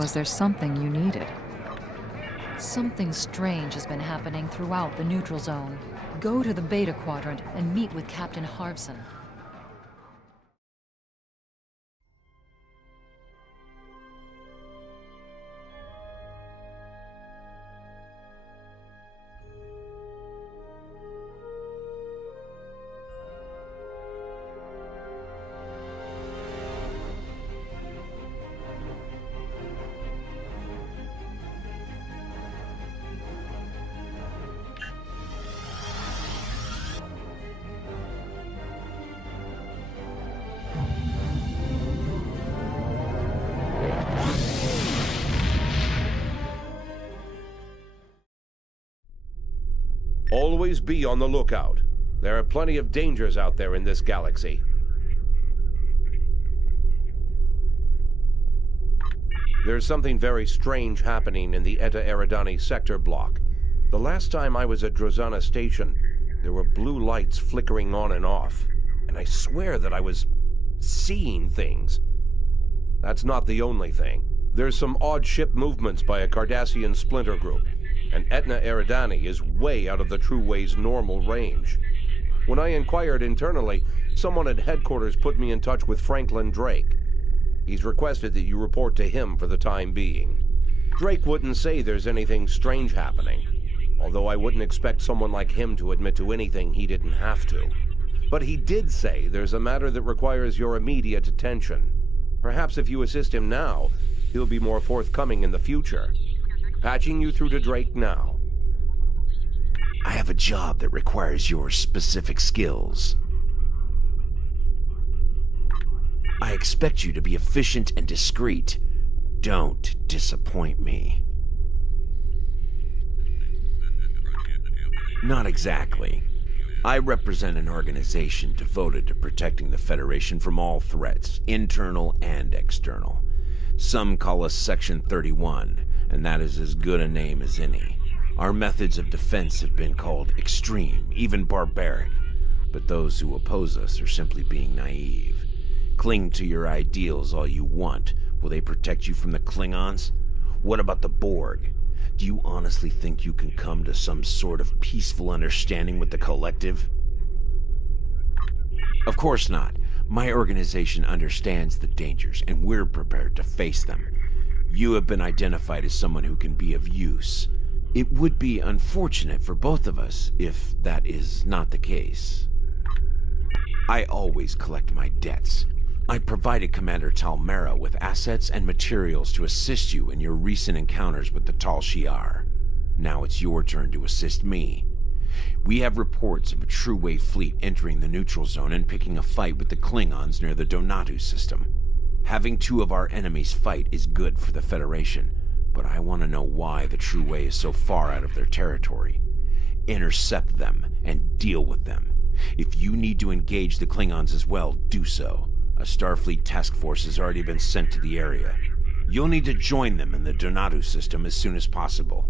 Was there something you needed? Something strange has been happening throughout the neutral zone. Go to the Beta Quadrant and meet with Captain Harvson. Always be on the lookout. There are plenty of dangers out there in this galaxy. There's something very strange happening in the Eta Eridani sector block. The last time I was at Drozana Station, there were blue lights flickering on and off, and I swear that I was seeing things. That's not the only thing. There's some odd ship movements by a Cardassian splinter group, and Eta Eridani is way out of the True Way's normal range. When I inquired internally, someone at headquarters put me in touch with Franklin Drake. He's requested that you report to him for the time being. Drake wouldn't say there's anything strange happening, although I wouldn't expect someone like him to admit to anything he didn't have to. But he did say there's a matter that requires your immediate attention. Perhaps if you assist him now, he'll be more forthcoming in the future. Patching you through to Drake now. I have a job that requires your specific skills. I expect you to be efficient and discreet. Don't disappoint me. Not exactly. I represent an organization devoted to protecting the Federation from all threats, internal and external. Some call us Section 31, and that is as good a name as any. Our methods of defense have been called extreme, even barbaric, but those who oppose us are simply being naive. Cling to your ideals all you want. Will they protect you from the Klingons? What about the Borg? Do you honestly think you can come to some sort of peaceful understanding with the Collective? Of course not. My organization understands the dangers, and we're prepared to face them. You have been identified as someone who can be of use. It would be unfortunate for both of us if that is not the case. I always collect my debts. I provided Commander Talmera with assets and materials to assist you in your recent encounters with the Tal Shiar. Now it's your turn to assist me. We have reports of a True Wave fleet entering the neutral zone and picking a fight with the Klingons near the Donatu system. Having two of our enemies fight is good for the Federation, but I want to know why the True Way is so far out of their territory. Intercept them and deal with them. If you need to engage the Klingons as well, do so. A Starfleet task force has already been sent to the area. You'll need to join them in the Donatu system as soon as possible.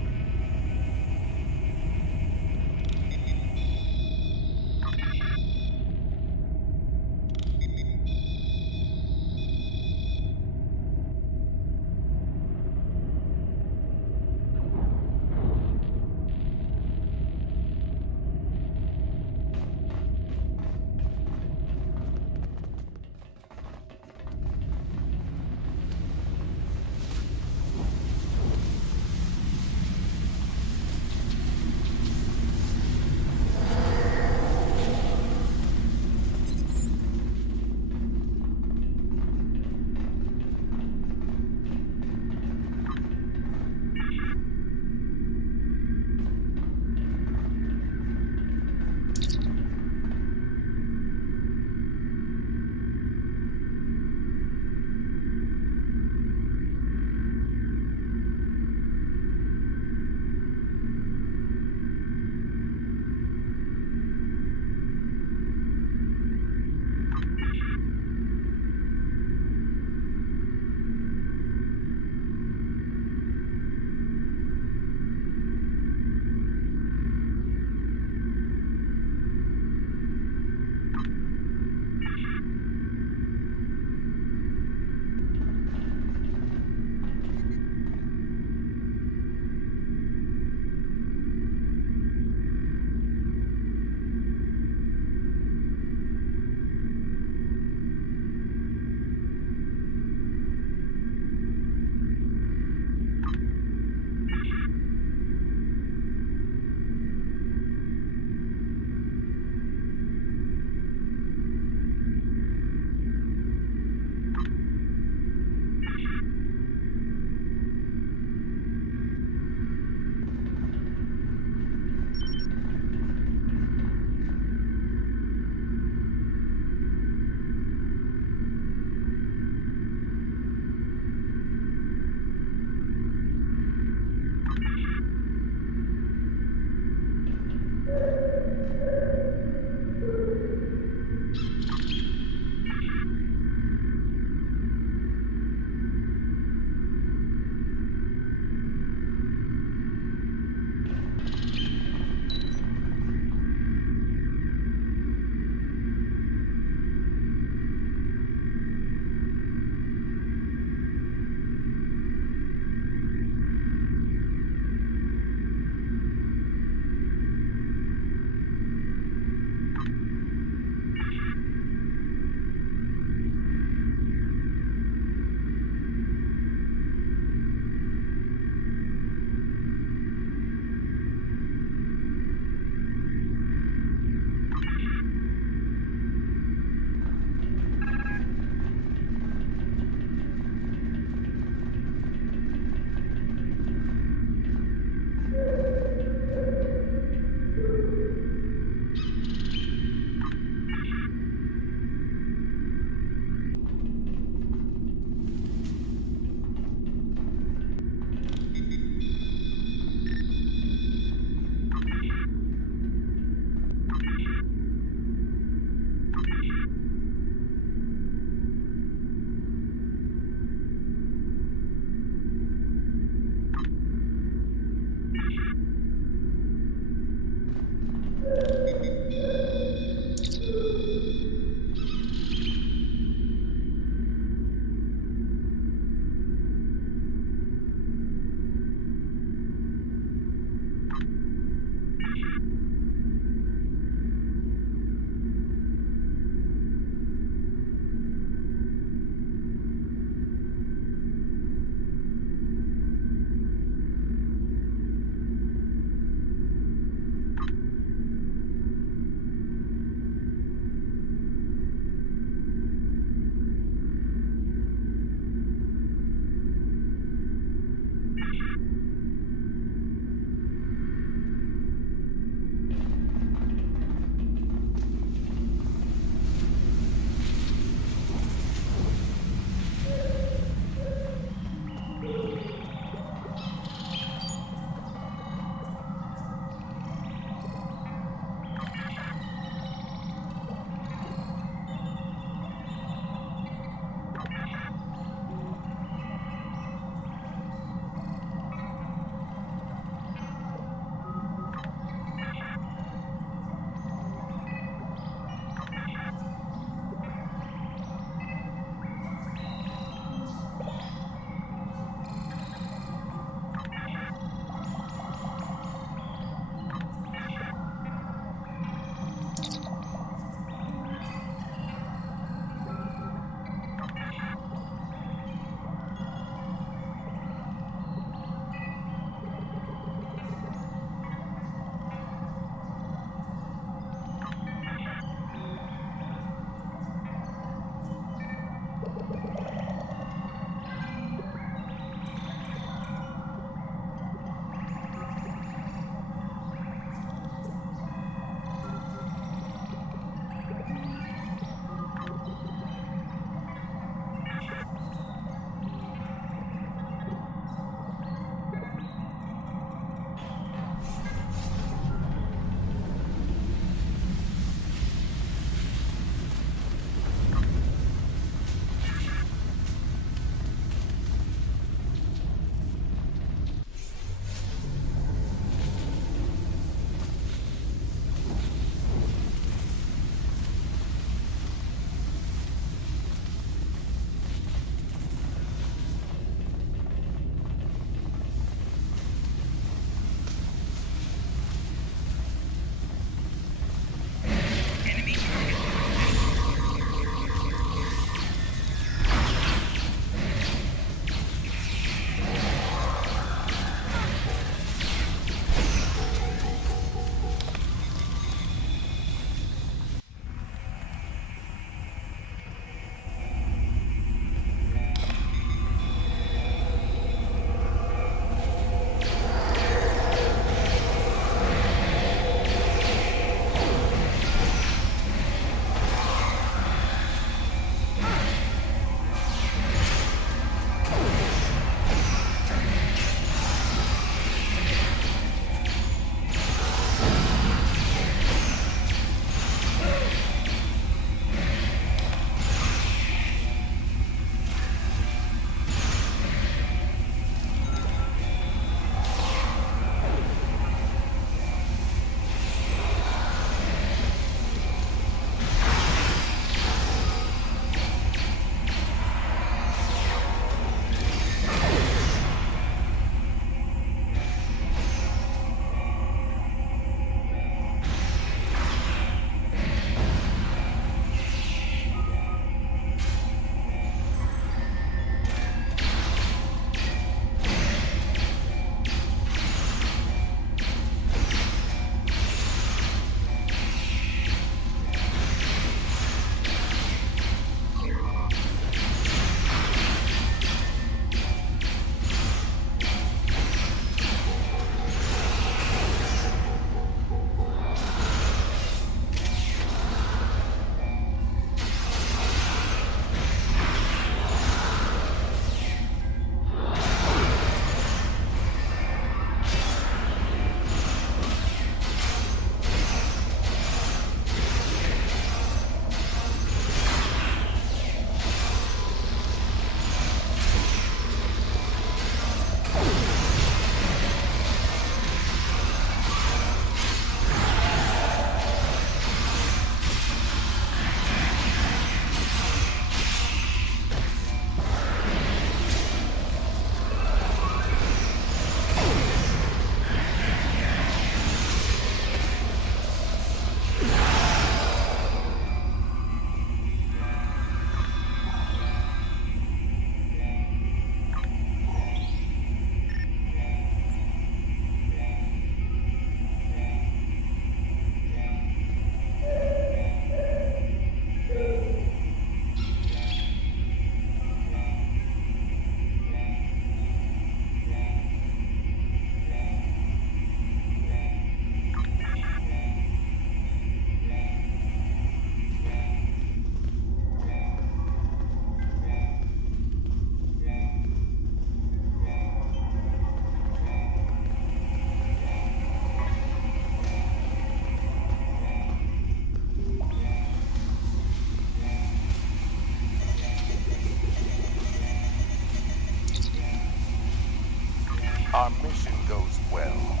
Our mission goes well.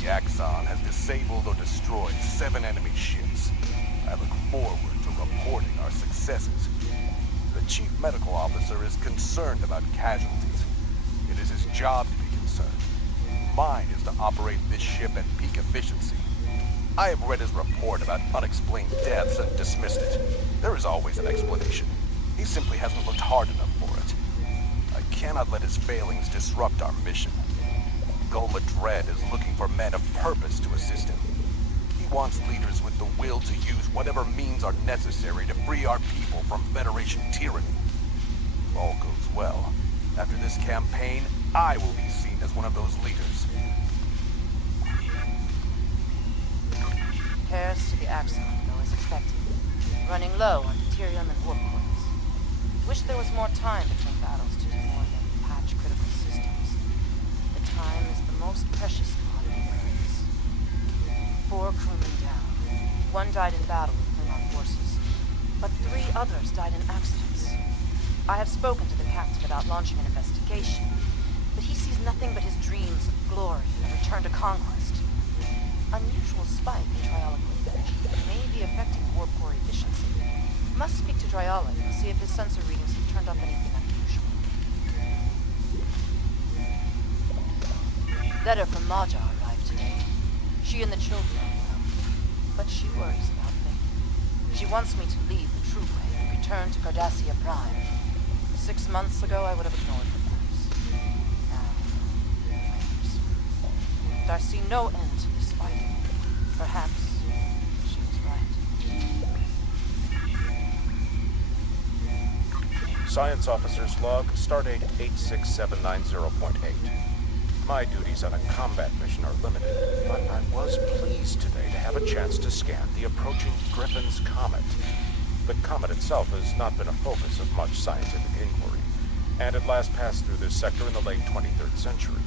The Axon has disabled or destroyed 7 enemy ships. I look forward to reporting our successes. The Chief Medical Officer is concerned about casualties. It is his job to be concerned. Mine is to operate this ship at peak efficiency. I have read his report about unexplained deaths and dismissed it. There is always an explanation. He simply hasn't looked hard enough for it. I cannot let his failings disrupt our mission. Gulma Dread is looking for men of purpose to assist him. He wants leaders with the will to use whatever means are necessary to free our people from Federation tyranny. If all goes well, after this campaign, I will be seen as one of those leaders. Repairs to the Axon go as expected. Running low on deuterium and warp cores. Wish there was more time between battles to do more than patch critical systems. The time is the most precious commodity there is. 4 crewmen down. 1 died in battle with Klingon forces, but 3 others died in accidents. I have spoken to the captain about launching an investigation, but he sees nothing but his dreams of glory and return to conquest. Unusual spike in triolic wave energy may be affecting warp core efficiency. Must speak to Triolic and see if his sensor readings have turned up anything unusual. Letter from Maja arrived today. She and the children are well, but she worries about me. She wants me to leave the true way and return to Cardassia Prime. 6 months ago, I would have ignored her voice. Now, I see no end to this fight. Perhaps she was right. Science Officer's Log, Stardate 86790.8. My duties on a combat mission are limited, but I was pleased today to have a chance to scan the approaching Griffin's Comet. The comet itself has not been a focus of much scientific inquiry, and it last passed through this sector in the late 23rd century.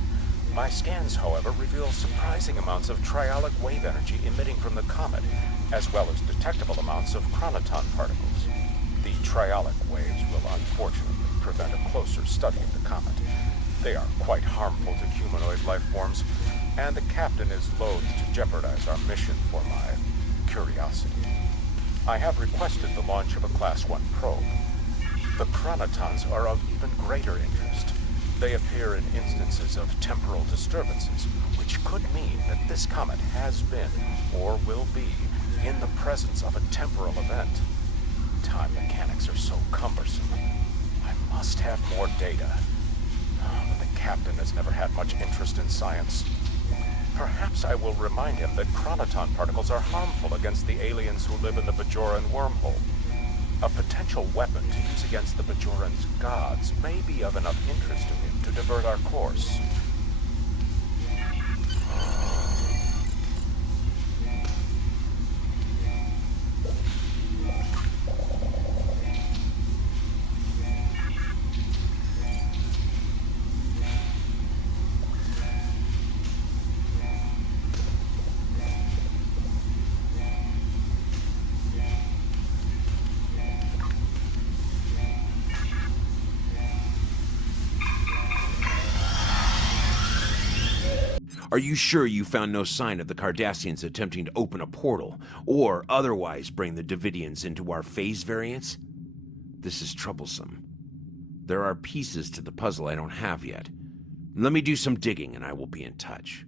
My scans, however, reveal surprising amounts of triolic wave energy emitting from the comet, as well as detectable amounts of chronoton particles. The triolic waves will unfortunately prevent a closer study of the comet. They are quite harmful to humanoid life forms, and the captain is loath to jeopardize our mission for my curiosity. I have requested the launch of a Class 1 probe. The chronotons are of even greater interest. They appear in instances of temporal disturbances, which could mean that this comet has been, or will be, in the presence of a temporal event. Time mechanics are so cumbersome. I must have more data. But the captain has never had much interest in science. Perhaps I will remind him that chronoton particles are harmful against the aliens who live in the Bajoran wormhole. A potential weapon to use against the Bajoran's gods may be of enough interest to him to divert our course. Are you sure you found no sign of the Cardassians attempting to open a portal, or otherwise bring the Davidians into our phase variants? This is troublesome. There are pieces to the puzzle I don't have yet. Let me do some digging and I will be in touch.